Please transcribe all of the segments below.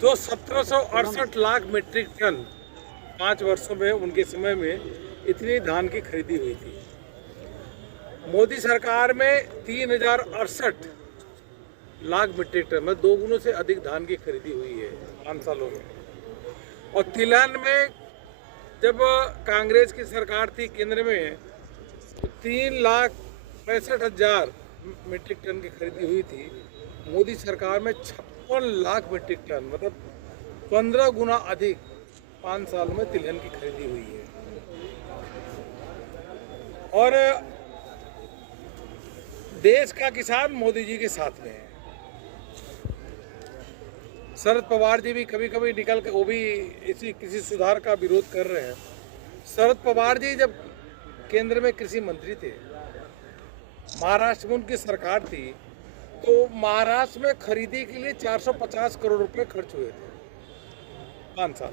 जो 1768 lakh metric ton 5 वर्षों में उनके समय में इतनी धान की खरीदी हुई थी। मोदी सरकार में 3068 लाख मीट्रिक टन में 2 गुना से अधिक धान की खरीदी हुई है 5 सालों में। और तिलहन में जब कांग्रेस की सरकार थी केंद्र में तो 3,65,000 मीट्रिक टन की खरीदी हुई थी। मोदी सरकार में 56 लाख मीट्रिक टन मतलब 15 गुना अधिक 5 सालों में तिलहन की खरीदी हुई है। और देश का किसान मोदी जी के साथ में है। शरद पवार जी भी कभी कभी निकल के वो भी इसी किसी सुधार का विरोध कर रहे हैं। शरद पवार जी जब केंद्र में कृषि मंत्री थे, महाराष्ट्र में उनकी सरकार थी, तो महाराष्ट्र में खरीदी के लिए 450 करोड़ रुपए खर्च हुए थे 5 साल।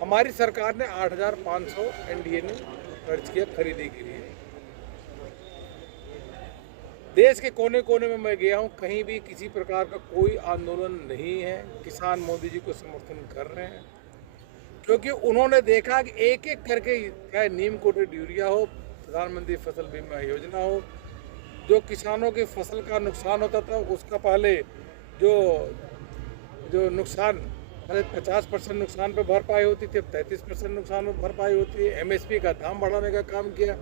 हमारी सरकार ने 8,500 एनडीए ने खर्च किया खरीदी के लिए। देश के कोने कोने में मैं गया हूँ, कहीं भी किसी प्रकार का कोई आंदोलन नहीं है। किसान मोदी जी को समर्थन कर रहे हैं क्योंकि उन्होंने देखा कि एक एक करके, चाहे नीम कोटेड यूरिया हो, प्रधानमंत्री फसल बीमा योजना हो, जो किसानों की फसल का नुकसान होता था उसका पहले जो नुकसान, पहले 50% नुकसान पे भरपाई होती थी, अब 33% नुकसान में भरपाई होती है। एमएसपी का दाम बढ़ाने का काम किया।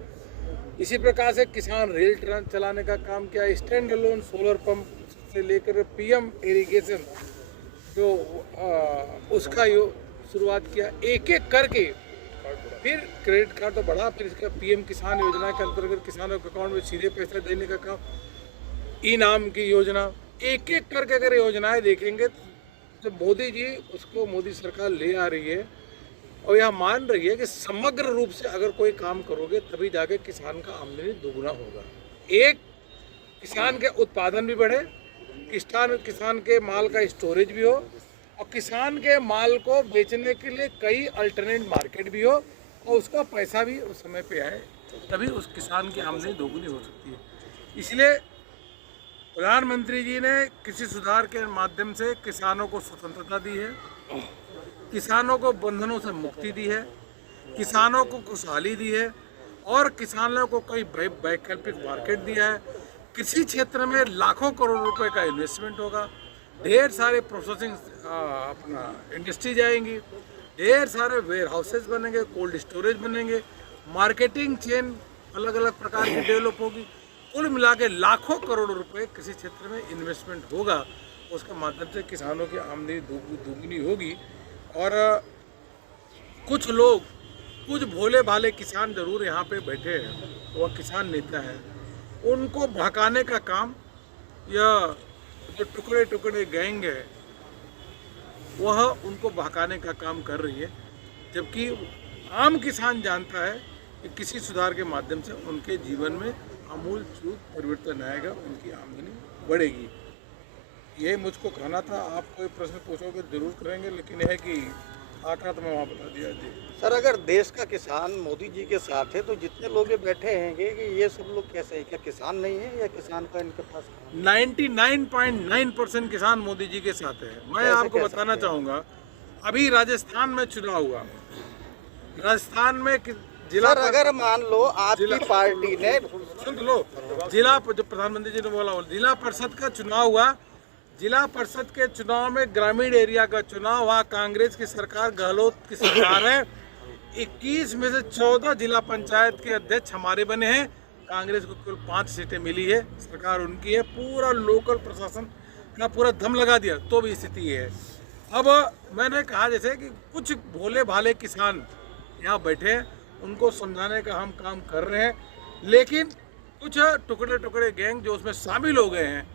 इसी प्रकार से किसान रेल ट्रेन चलाने का काम किया। स्टैंड अलोन सोलर पंप से लेकर पीएम इरिगेशन जो उसका शुरुआत किया, एक एक करके। फिर क्रेडिट कार्ड तो बढ़ा, फिर इसका पीएम किसान योजना के अंतर्गत किसानों के अकाउंट में सीधे पैसा देने का काम, इनाम की योजना, एक एक करके अगर योजनाएं देखेंगे तो मोदी जी उसको मोदी सरकार ले आ रही है और यह मान रही है कि समग्र रूप से अगर कोई काम करोगे तभी जाके किसान का आमदनी दोगुना होगा। एक, किसान के उत्पादन भी बढ़े, किसान के माल का स्टोरेज भी हो और किसान के माल को बेचने के लिए कई अल्टरनेट मार्केट भी हो और उसका पैसा भी उस समय पे आए, तभी उस किसान की आमदनी दोगुनी हो सकती है। इसलिए प्रधानमंत्री जी ने कृषि सुधार के माध्यम से किसानों को स्वतंत्रता दी है, किसानों को बंधनों से मुक्ति दी है, किसानों को खुशहाली दी है और किसानों को कई वैकल्पिक मार्केट दिया है। कृषि क्षेत्र में लाखों करोड़ रुपए का इन्वेस्टमेंट होगा, ढेर सारे प्रोसेसिंग अपना इंडस्ट्री जाएंगी, ढेर सारे वेयर हाउसेज बनेंगे, कोल्ड स्टोरेज बनेंगे, मार्केटिंग चेन अलग अलग प्रकार की डेवलप होगी। कुल मिला के लाखों करोड़ रुपए कृषि क्षेत्र में इन्वेस्टमेंट होगा, उसके माध्यम से किसानों की आमदनी दोगुनी होगी। और कुछ लोग, कुछ भोले भाले किसान जरूर यहाँ पे बैठे हैं, वह किसान नेता हैं, उनको भड़काने का काम, यह जो टुकड़े टुकड़े गैंग है वह उनको भड़काने का काम कर रही है, जबकि आम किसान जानता है कि किसी सुधार के माध्यम से उनके जीवन में आमूल चूल परिवर्तन आएगा, उनकी आमदनी बढ़ेगी। ये मुझको कहना था। आप कोई प्रश्न पूछोगे जरूर करेंगे, लेकिन यह है कि आंकड़ा तो मैं वहाँ बता दिया जी। सर, अगर देश का किसान मोदी जी के साथ है तो जितने लोग ये बैठे हैं कि ये सब लोग कैसे हैं? क्या किसान नहीं है या किसान का इनके पास 99.9% किसान मोदी जी के साथ है। मैं आपको बताना चाहूँगा, अभी राजस्थान में चुनाव हुआ, राजस्थान में जिला, अगर मान लो आपकी पार्टी ने, सुन लो, जिला, जो प्रधानमंत्री जी ने बोला, जिला परिषद का चुनाव हुआ। जिला परिषद के चुनाव में ग्रामीण एरिया का चुनाव हुआ, कांग्रेस की सरकार, गहलोत की सरकार है। 21 में से 14 जिला पंचायत के अध्यक्ष हमारे बने हैं। कांग्रेस को कुल 5 सीटें मिली है, सरकार उनकी है। पूरा लोकल प्रशासन का पूरा दम लगा दिया, तो भी स्थिति है। अब मैंने कहा जैसे कि कुछ भोले भाले किसान यहाँ बैठे हैं, उनको समझाने का हम काम कर रहे हैं, लेकिन कुछ टुकड़े टुकड़े गैंग जो उसमें शामिल हो गए हैं,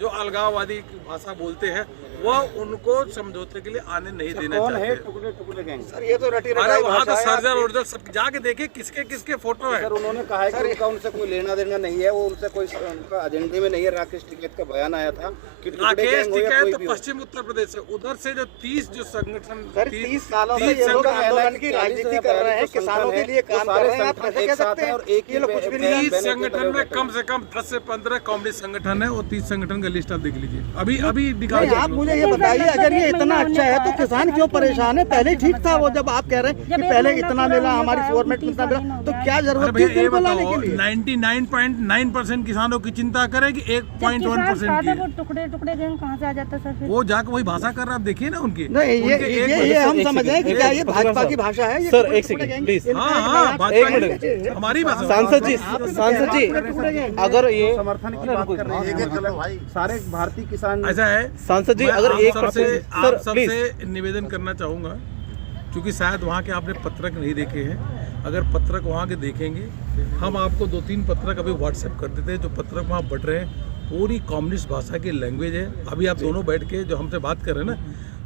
जो अलगाववादी की भाषा बोलते हैं, वह उनको समझौते के लिए आने नहीं देना चाहते। टुकड़े टुकड़े गैंग? सर, ये तो रटी रटाई वहाँ तो सर्जर वर्जर सब जाके देखे किसके किसके फोटो है। सर, उन्होंने कहा है कि उनका उनसे कोई लेना देना नहीं है, वो उनसे कोई उनका एजेंडे में नहीं है। राकेश टिकैत का बयान आया था कि राकेश टिकैत तो पश्चिम उत्तर प्रदेश से, उधर से जो 30 जो संगठन, 30 सालों से ये लोग आंदोलन की राजनीति कर रहे हैं, किसानों के लिए काम कर रहे हैं, आप कैसे कह सकते हैं? और एक ही कुछ भी नहीं, 30 संगठन में कम से कम 10 से 15 कम्युनिस्ट संगठन है, और 30 संगठन का लिस्ट आप देख लीजिए, अभी निकाल नहीं, आप मुझे ये बताइए, अगर ये इतना अच्छा है तो किसान क्यों परेशान है? पहले ठीक था वो, जब आप कह रहे हैं कि पहले इतना मिला, हमारी गवर्नमेंट में इतना मिला, तो क्या जरूरत थी बिल को लाने के लिए? 99.9% किसानों की चिंता करे कि 1.1% की है। टुकड़े टुकड़े गेहूं कहाँ से आ जाता सर? फिर वो जाकर वही भाषा कर रहा, आप देखिए ना उनकी। नहीं, ये हम समझ रहे हैं कि क्या ये भाजपा की भाषा है? सर एक सेकंड प्लीज, हाँ, हमारी भाषा। सांसद जी अगर ये समर्थन की बात कर रहे हैं, सारे भारतीय किसान ऐसा है सांसद जी, मैं अगर आप 1% आप सबसे निवेदन करना चाहूँगा, क्योंकि शायद वहाँ के आपने पत्रक नहीं देखे हैं। अगर पत्रक वहाँ के देखेंगे, हम आपको 2-3 पत्रक अभी व्हाट्सएप कर देते हैं। जो पत्रक वहाँ बढ़ रहे हैं पूरी कम्युनिस्ट भाषा की लैंग्वेज है। अभी आप दोनों बैठ के जो हमसे बात कर रहे हैं ना,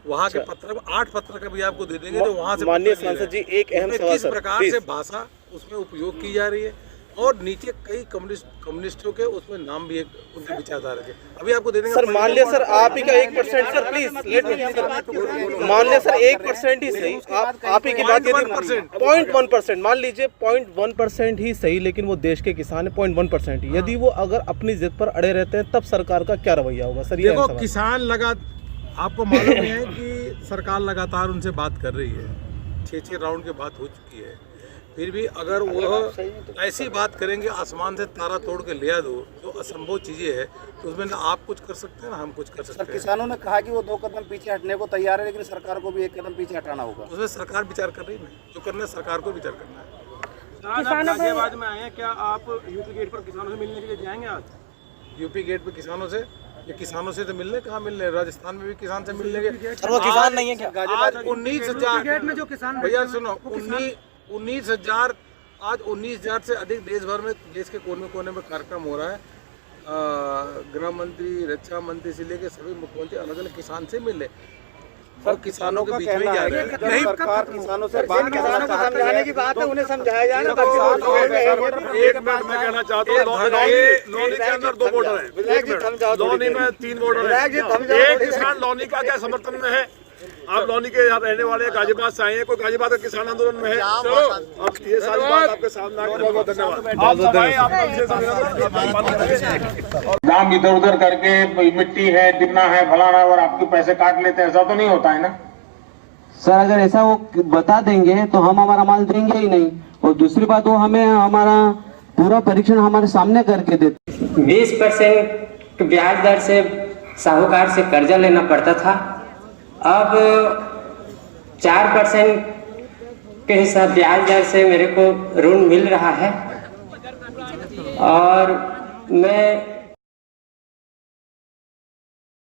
वहाँ के पत्रक 8 पत्रक अभी आपको दे देंगे, तो वहाँ से माननीय सांसद जी एक अहम सवाल किस सर, प्रकार से भाषा उसमें उपयोग की जा रही है, और नीचे कई कम्युनिस्टों के उसमें नाम भी उनके विचारधारा के अभी आपको दे देंगे। सर मान लिया सर आप ही का 1% sir please let me sir, मान लिया सर 1% ही सही, आप ही की बात, 0.1% मान लीजिए 0.1% ही सही, लेकिन वो देश के किसान है 0.1% ही। यदि वो अगर अपनी जिद पर अड़े रहते हैं तब सरकार का क्या रवैया होगा सर? ये देखो, किसान आपको मालूम है कि सरकार लगातार उनसे बात कर रही है, 6 राउंड की बात हो चुकी है। फिर भी अगर वो ऐसी बात करेंगे, आसमान से तारा तोड़ के ले दो, जो असंभव चीज़ें हैं, तो उसमें ना आप कुछ कर सकते हैं ना हम कुछ कर सकते हैं। किसानों ने कहा कि वो 2 कदम पीछे हटने को तैयार है, लेकिन सरकार को भी 1 कदम पीछे हटाना होगा। उसमें सरकार विचार कर रही है, जो करना है सरकार को विचार करना है। किसानों को गाजियाबाद में आए हैं, क्या आप यूपी गेट पर किसानों से मिलने के लिए जाएंगे आज? यूपी गेट पे किसानों से, ये किसानों से तो मिलने कहाँ मिलने, राजस्थान में भी किसान से मिल लेंगे। सर वो किसान नहीं है क्या? आज 19,000 में जो किसान भैया सुनो, 19,000 आज 19,000 से अधिक देश भर में, देश के कोने कोने में कार्यक्रम हो रहा है। गृह मंत्री, रक्षा मंत्री से लेकर सभी मुख्यमंत्री अलग अलग किसान से मिले और किसानों के बीच में जा रहे हैं। नहीं, सरकार किसानों से बात समझाने की बात है, उन्हें समझाया जाए ना। एक मिनट मैं कहना चाहता हूँ, लौनी के अंदर 2 बॉर्डर है, लौनी में 3 बॉर्डर है। एक किसान लौनी का क्या समर्थन में है? आप लौनी के यहाँ रहने वाले गाजियाबाद से आए हैं, कोई गाजियाबाद का किसान आंदोलन में है? चलो, अब ये सारी बात आपके सामने आकर बहुत बहुत धन्यवाद। दाम इधर उधर करके मिट्टी है, दिन्ना है, फलाना, और आपके पैसे काट लेते हैं, ऐसा तो नहीं होता है ना सर? अगर ऐसा वो बता देंगे तो हम हमारा माल देंगे ही नहीं, और दूसरी बात वो हमें हमारा पूरा परीक्षण हमारे सामने करके देते। 20% ब्याज दर से साहूकार से कर्जा लेना पड़ता था, अब 4% के हिसाब ब्याज दर से मेरे को ऋण मिल रहा है, और मैं